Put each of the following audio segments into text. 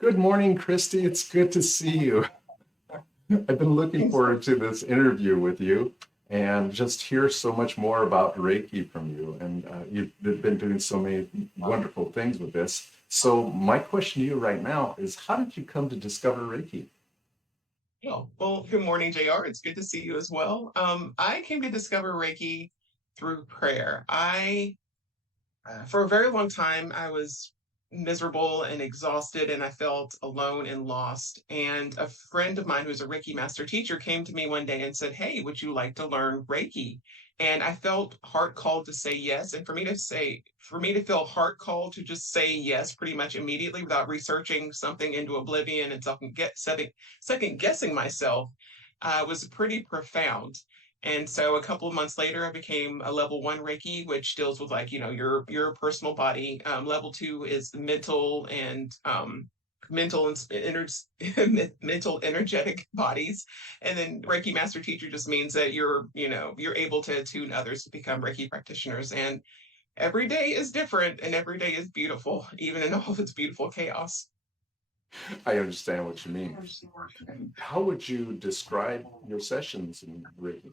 Good morning, Kristie. It's good to see you. I've been looking forward to this interview with you and just hear so much more about Reiki from you. And you've been doing so many wonderful things with this. So, my question to you right now is how did you come to discover Reiki? Oh, well, good morning, JR. It's good to see you as well. I came to discover Reiki through prayer. For a very long time, I was miserable and exhausted, and I felt alone and lost. And a friend of mine who's a Reiki master teacher came to me one day and said, "Hey, would you like to learn Reiki?" And I felt heart called to say yes. And for me to feel heart called to just say yes pretty much immediately without researching something into oblivion and second guessing myself was pretty profound. And so a couple of months later, I became a level one Reiki, which deals with like, your personal body. Level two is the mental and mental energetic bodies. And then Reiki master teacher just means that you're able to attune others to become Reiki practitioners. And every day is different and every day is beautiful, even in all of its beautiful chaos. I understand what you mean. How would you describe your sessions in Reiki?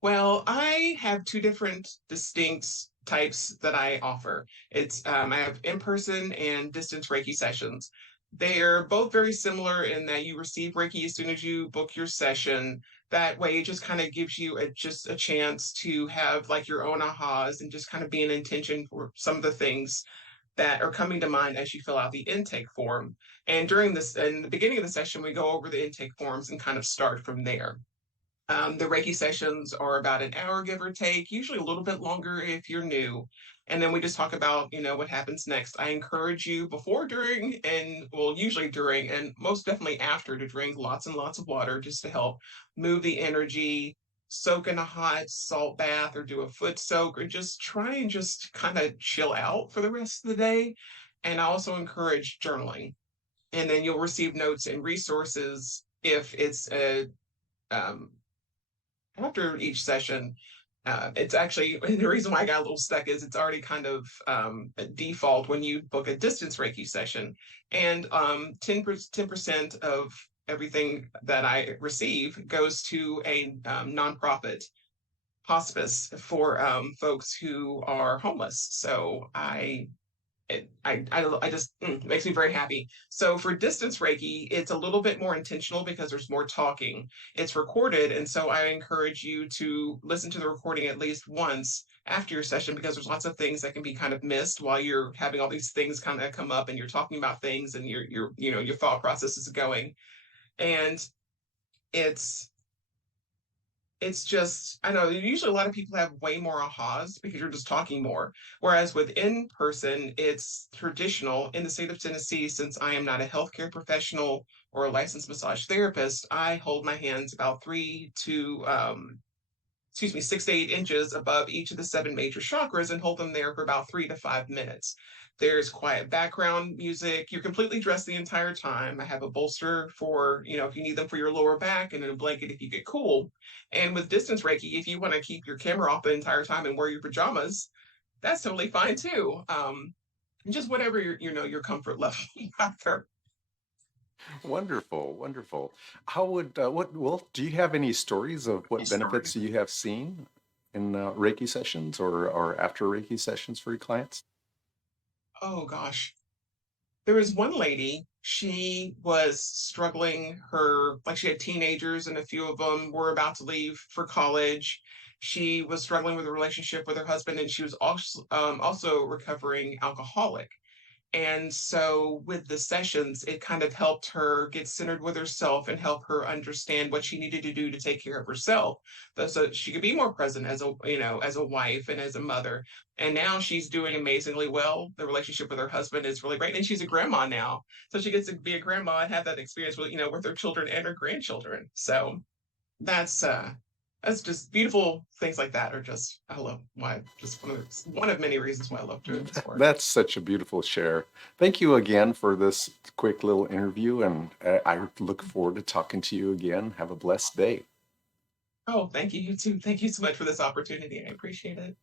Well, I have two different distinct types that I offer. I have in-person and distance Reiki sessions. They're both very similar in that you receive Reiki as soon as you book your session. That way, it just kind of gives you just a chance to have like your own ahas and just kind of be an intention for some of the things that are coming to mind as you fill out the intake form. And in the beginning of the session, we go over the intake forms and kind of start from there. The Reiki sessions are about an hour, give or take, usually a little bit longer if you're new. And then we just talk about, what happens next. I encourage you before, during, and well, usually during, and most definitely after to drink lots and lots of water just to help move the energy, soak in a hot salt bath or do a foot soak, or just try and just kind of chill out for the rest of the day. And I also encourage journaling. And then you'll receive notes and resources if it's a um, after each session. It's actually the reason why I got a little stuck is it's already kind of a default when you book a distance Reiki session, and 10% of everything that I receive goes to a nonprofit hospice for folks who are homeless. So I just makes me very happy. So for distance Reiki, it's a little bit more intentional because there's more talking. It's recorded, and so I encourage you to listen to the recording at least once after your session because there's lots of things that can be kind of missed while you're having all these things kind of come up and you're talking about things and your thought process is going. And it's it's just, I know usually a lot of people have way more ahas because you're just talking more. Whereas with in person, it's traditional in the state of Tennessee, since I am not a healthcare professional or a licensed massage therapist, I hold my hands about 6 to 8 inches above each of the seven major chakras and hold them there for about 3 to 5 minutes. There's quiet background music. You're completely dressed the entire time. I have a bolster for, if you need them for your lower back and a blanket if you get cool. And with distance Reiki, if you want to keep your camera off the entire time and wear your pajamas, that's totally fine too. Just whatever your comfort level. Wonderful, wonderful. How would well, do you have any stories of what benefits you have seen in Reiki sessions or after Reiki sessions for your clients? Oh gosh. There was one lady, she was struggling like she had teenagers and a few of them were about to leave for college. She was struggling with a relationship with her husband and she was also recovering alcoholic. And so with the sessions, it kind of helped her get centered with herself and help her understand what she needed to do to take care of herself, so she could be more present as a wife and as a mother. And now she's doing amazingly well. The relationship with her husband is really great, and she's a grandma now, so she gets to be a grandma and have that experience with her children and her grandchildren. So that's uh that's just beautiful things like that are just I love why just one of many reasons why I love doing this work. That's such a beautiful share. Thank you again for this quick little interview, and I look forward to talking to you again. Have a blessed day. Oh, thank you. You too. Thank you so much for this opportunity. I appreciate it.